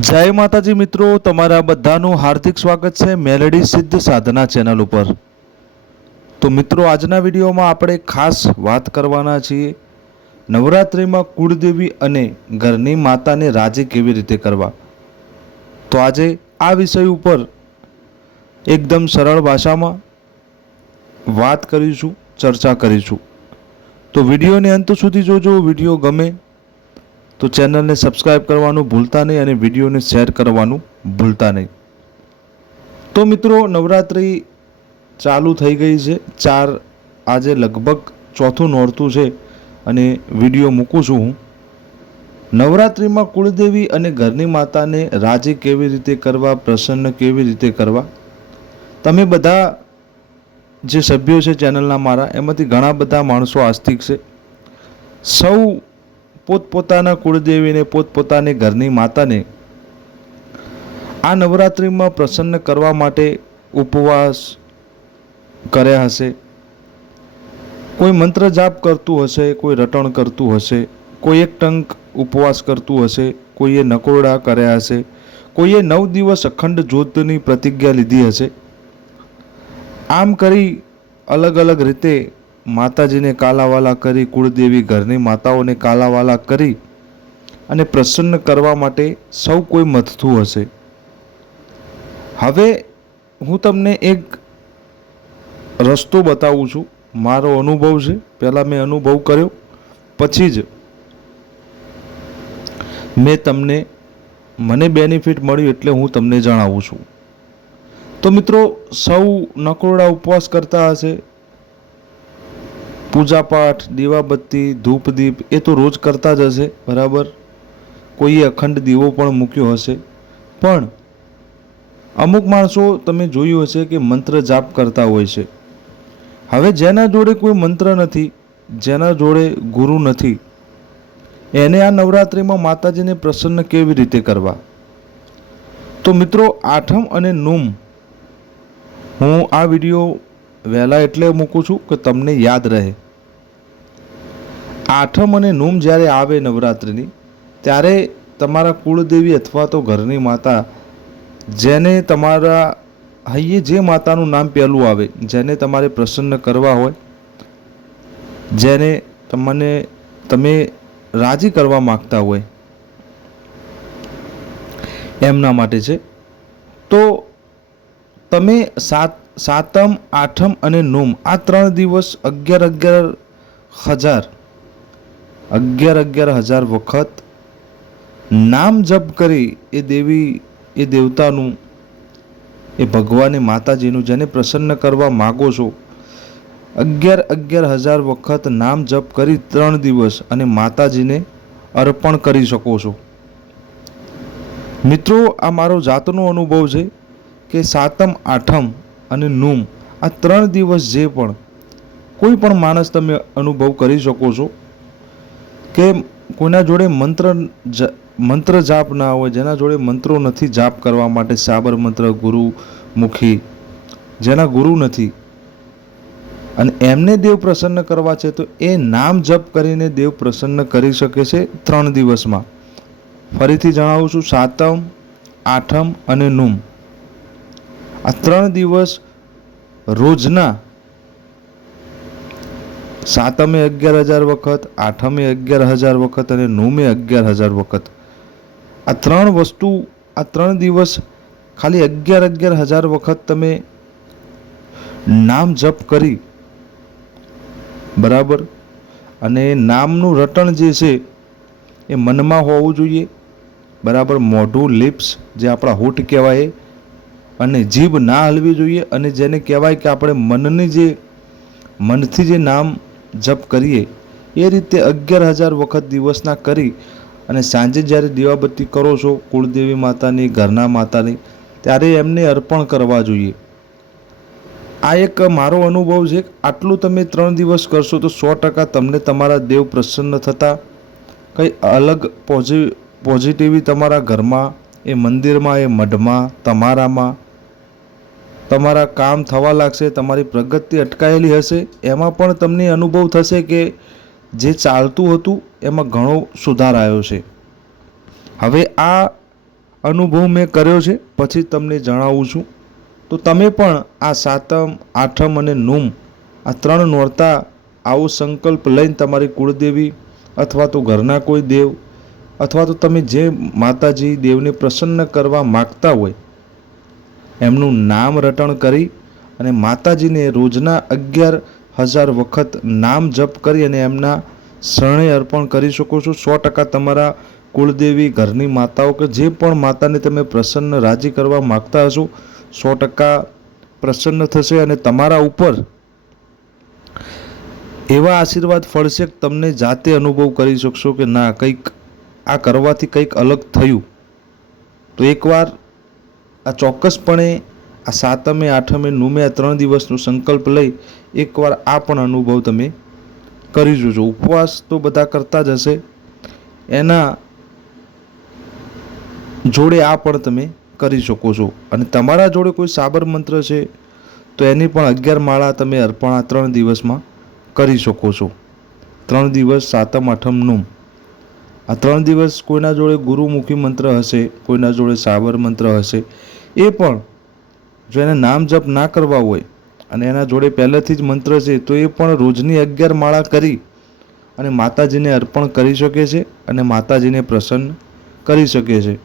જય માતાજી મિત્રો, તમારા બધાનું હાર્દિક સ્વાગત છે મેલેડી સિદ્ધ સાધના ચેનલ ઉપર. તો મિત્રો, આજના વિડીયોમાં આપણે ખાસ વાત કરવાના છીએ, નવરાત્રિમાં કુળદેવી અને ઘરની માતાને રાજી કેવી રીતે કરવા? તો આજે આ વિષય ઉપર એકદમ સરળ ભાષામાં વાત કરીશું, ચર્ચા કરીશું. તો વિડીયોને અંત સુધી જોજો, વીડિયો ગમે તો ચેનલને સબસ્ક્રાઈબ કરવાનું ભૂલતા નહીં અને વિડીયોને શેર કરવાનું ભૂલતા નહીં. તો મિત્રો, નવરાત્રિ ચાલુ થઈ ગઈ છે. ચાર આજે લગભગ ચોથું નોરતું છે અને વીડિયો મૂકું છું હું. નવરાત્રિમાં કુળદેવી અને ઘરની માતાને રાજી કેવી રીતે કરવા, પ્રસન્ન કેવી રીતે કરવા? તમે બધા જે સભ્યો છે ચેનલના મારા, એમાંથી ઘણા બધા માણસો આસ્તિક છે. સૌ પોતપોતાના કુળદેવીને, પોતપોતાની ઘરની માતાને આ નવરાત્રિમાં પ્રસન્ન કરવા માટે ઉપવાસ કર્યા હશે. કોઈ મંત્ર જાપ કરતું હશે, કોઈ રટણ કરતું હશે, કોઈ એક ટંક ઉપવાસ કરતું હશે, કોઈએ નકોરડા કર્યા હશે, કોઈએ નવ દિવસ અખંડ જ્યોતની પ્રતિજ્ઞા લીધી હશે. આમ કરી અલગ અલગ રીતે માતાજીને કાલાવાલા કરી કુળદેવી ઘરની માતાઓને કાલાવાલા કરી અને પ્રસન્ન કરવા માટે સૌ કોઈ મથતું હશે. હવે હું તમને એક રસ્તો બતાવું છું. મારો અનુભવ છે. પહેલાં મેં અનુભવ કર્યો. પછી જ મેં તમને મને બેનિફિટ મળ્યું એટલે હું તમને જણાવું છું. તો મિત્રો, સૌ નકોરડા ઉપવાસ કરતા હશે પૂજાપાઠ, દીવાબત્તી, ધૂપદીપ એ તો રોજ કરતા જ હશે, બરાબર? કોઈએ અખંડ દીવો પણ મૂક્યો હશે. પણ અમુક માણસો તમે જોયું હશે કે મંત્ર જાપ કરતા હોય છે. હવે જેના જોડે કોઈ મંત્ર નથી, જેના જોડે ગુરુ નથી, એને આ નવરાત્રિમાં માતાજીને પ્રસન્ન કેવી રીતે કરવા? તો મિત્રો, આઠમ અને નોમ હું આ વીડિયો વહેલા એટલે મૂકું છું કે તમને યાદ રહે. આઠમ અને નોમ જ્યારે આવે નવરાત્રિની, ત્યારે તમારા કુળદેવી અથવા તો ઘરની માતા જેને તમારા હૈયે જે માતાનું નામ પહેલું આવે, જેને તમારે પ્રસન્ન કરવા હોય, જેને તમને, તમે રાજી કરવા માગતા હોય, એમના માટે છે. તો તમે સાત, સાતમ, આઠમ અને નોમ આ ત્રણ દિવસ અગિયાર અગિયાર હજાર અગિયાર અગિયાર હજાર વખત નામ જપ કરી એ દેવી, એ દેવતાનું, એ ભગવાને માતાજીનું જેને પ્રસન્ન કરવા માગો છો, અગિયાર અગિયાર હજાર વખત નામ જપ કરી ત્રણ દિવસ અને માતાજીને અર્પણ કરી શકો છો. મિત્રો, આ મારો જાતનો અનુભવ છે કે સાતમ, આઠમ અને નૂમ આ ત્રણ દિવસ જે પણ કોઈ પણ માણસ તમે અનુભવ કરી શકો છો કે કોઈના જોડે મંત્ર મંત્ર જાપ ના હોય, જેના જોડે મંત્રો નથી જાપ કરવા માટે સાબર મંત્ર ગુરુમુખી જેના ગુરુ નથી. અને એમને દેવ પ્રસન્ન કરવા છે, તો એ નામ જપ કરીને દેવ પ્રસન્ન કરી શકે છે ત્રણ દિવસમાં. ફરીથી જણાવું છું, સાતમ, આઠમ અને નુમ. આ ત્રણ દિવસ રોજના સાતમે અગિયાર હજાર વખત, આઠમે અગિયાર હજાર વખત અને નવમે અગિયાર હજાર વખત. આ ત્રણ વસ્તુ, આ ત્રણ દિવસ ખાલી અગિયાર અગિયાર હજાર વખત તમે નામ જપ કરી. બરાબર? અને નામનું રટણ જે છે, એ મનમાં હોવું જોઈએ. બરાબર? મોઢું લિપ્સ જે આપણા હોઠ કહેવાય, અને જીભ ના હલવી જોઈએ. અને જેને કહેવાય કે આપણે મનની જે, મનથી જે નામ જપ કરીએ, એ રીતે અગિયાર હજાર વખત દિવસના કરી અને સાંજે જ્યારે દીવાબત્તી કરો છો કુળદેવી માતાની, ઘરના માતાની, ત્યારે એમને અર્પણ કરવા જોઈએ. આ એક મારો અનુભવ છે, આટલું તમે ત્રણ દિવસ કરશો તો સો ટકા તમને તમારા દેવ પ્રસન્ન થતા. કંઈ અલગ પોઝિ પોઝિટિવી તમારા ઘરમાં, એ મંદિરમાં, એ મઢમાં, તમારામાં તમારા કામ થવા લાગશે, તમારી પ્રગતિ અટકાયેલી હશે, એમાં પણ તમને અનુભવ થશે કે જે ચાલતું હતું, એમાં ઘણો સુધાર આવ્યો છે. હવે આ અનુભવ મેં કર્યો છે, પછી તમને જણાવું છું. તો તમે પણ આ સાતમ, આઠમ અને નોમ, આ ત્રણ નોરતા, આવો સંકલ્પ લઈને તમારી કુળદેવી અથવા તો ઘરના કોઈ દેવ, અથવા તો તમે જે માતાજી દેવને પ્રસન્ન કરવા માગતા હોય એમનું નામ રટણ કરી અને માતાજીને રોજના અગિયાર હજાર વખત નામ જપ કરી અને એમના શરણે અર્પણ કરી શકો છો. સો ટકા તમારા કુળદેવી ઘરની માતાઓ કે જે પણ માતાને તમે પ્રસન્ન રાજી કરવા માગતા હશો, સો ટકા પ્રસન્ન થશે અને તમારા ઉપર એવા આશીર્વાદ ફળશે કે તમને જાતે અનુભવ કરી શકશો કે ના, કંઈક આ કરવાથી કંઈક અલગ થયું. તો એકવાર આ ચોક્કસપણે આ સાતમે, આઠમે નુમે આ ત્રણ દિવસનો સંકલ્પ લઈ એકવાર આ પણ અનુભવ તમે કરી જોજો. ઉપવાસ તો બધા કરતા જ હશે. એના જોડે આ પણ તમે કરી શકો છો. અને તમારા જોડે કોઈ સાબર મંત્ર છે, તો એની પણ અગિયાર માળા તમે અર્પણ આ ત્રણ દિવસમાં કરી શકો છો. ત્રણ દિવસ સાતમ, આઠમ નોમ આ ત્રણ દિવસ કોઈના જોડે ગુરુમુખી મંત્ર હશે, કોઈના જોડે સાબર મંત્ર હશે એ પણ જો એને નામ જપ ના કરવા હોય અને એના જોડે પહેલેથી જ મંત્ર છે, તો એ પણ રોજની અગિયાર માળા કરી અને માતાજીને અર્પણ કરી શકે છે અને માતાજીને પ્રસન્ન કરી શકે છે.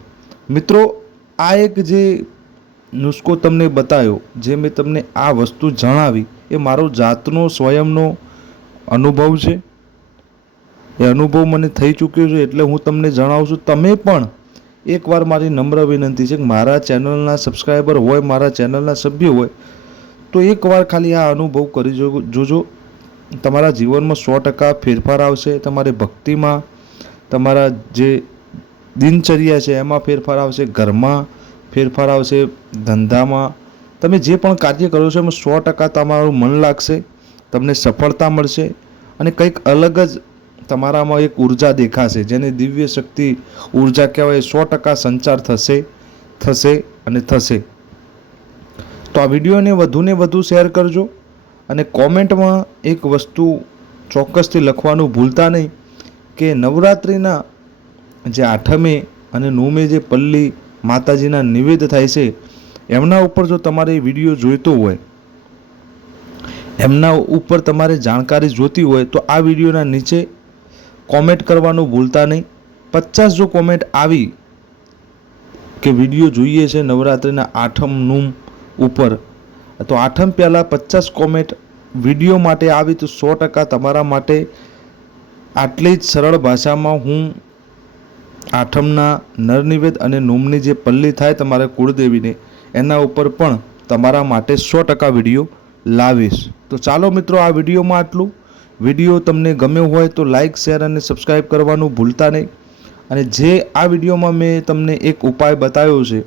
મિત્રો, આ એક જે નુસ્ખો તમને બતાવ્યો જે મેં તમને આ વસ્તુ જણાવી, એ મારો જાતનો સ્વયંનો અનુભવ છે. એ અનુભવ મને થઈ ચૂક્યો છે એટલે હું તમને જણાવું છું. તમે પણ એકવાર મારી નમ્ર વિનંતી છે કે મારા ચેનલના સબસ્ક્રાઈબર હોય, મારા ચેનલના સભ્ય હોય, તો એકવાર ખાલી આ અનુભવ કરી જોજો. તમારા જીવનમાં સો ટકા ફેરફાર આવશે, તમારી ભક્તિમાં, તમારા જે દિનચર્યા છે, એમાં ફેરફાર આવશે, ઘરમાં ફેરફાર આવશે, ધંધામાં. તમે જે પણ કાર્ય કરો છો, એમાં સો ટકા તમારું મન લાગશે, તમને સફળતા મળશે અને કંઈક અલગ જ તમારામાં એક ઊર્જા દેખાશે, જેને દિવ્ય શક્તિ ઊર્જા કહેવાય સો ટકા સંચાર થશે થશે અને થશે. તો આ વિડીયોને વધુને વધુ શેર કરજો અને કોમેન્ટમાં એક વસ્તુ ચોક્કસથી લખવાનું ભૂલતા નહીં કે નવરાત્રિના જે આઠમે અને નોમે જે પલ્લી માતાજીના નિવેદ થાય છે, એમના ઉપર જો તમારે વીડિયો જોઈતો હોય, એમના ઉપર તમારે જાણકારી જોતી હોય, તો આ વિડીયોના નીચે કોમેન્ટ કરવાનું ભૂલતા નહીં. પચાસ જો કોમેન્ટ આવી કે વીડિયો જોઈએ છે નવરાત્રિના આઠમ નૂમ ઉપર, તો આઠમ પહેલાં પચાસ કોમેન્ટ વીડિયો માટે આવી તો સો ટકા તમારા માટે આટલી જ સરળ ભાષામાં હું આઠમના નરનિવેદ અને નોમની જે પલ્લી થાય તમારે કુળદેવીને, એના ઉપર પણ તમારા માટે સો ટકા વીડિયો લાવીશ. તો ચાલો મિત્રો આ વિડીયોમાં આટલું. વીડિયો તમને ગમ્યો હોય તો લાઇક શેર અને સબસ્ક્રાઈબ કરવાનું ભૂલતા નહીં. અને જે આ વિડીયોમાં મેં તમને એક ઉપાય બતાવ્યો છે,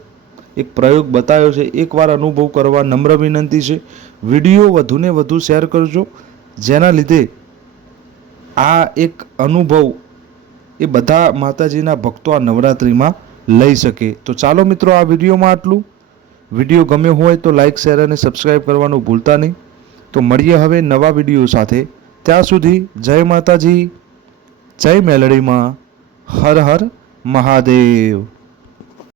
એક પ્રયોગ બતાવ્યો છે, એકવાર અનુભવ કરવા નમ્ર વિનંતી છે. વીડિયો વધુને વધુ શેર કરજો, જેના લીધે આ એક અનુભવ એ બધા માતાજીના ભક્તો આ નવરાત્રિમાં લઈ શકે. તો ચાલો મિત્રો આ વિડીયોમાં આટલું. વીડિયો ગમ્યો હોય તો લાઇક શેર અને સબસ્ક્રાઈબ કરવાનું ભૂલતા નહીં. તો મળીએ હવે નવા વીડિયો સાથે. ત્યાં સુધી જય માતાજી જય મેલડીમાં હર હર મહાદેવ.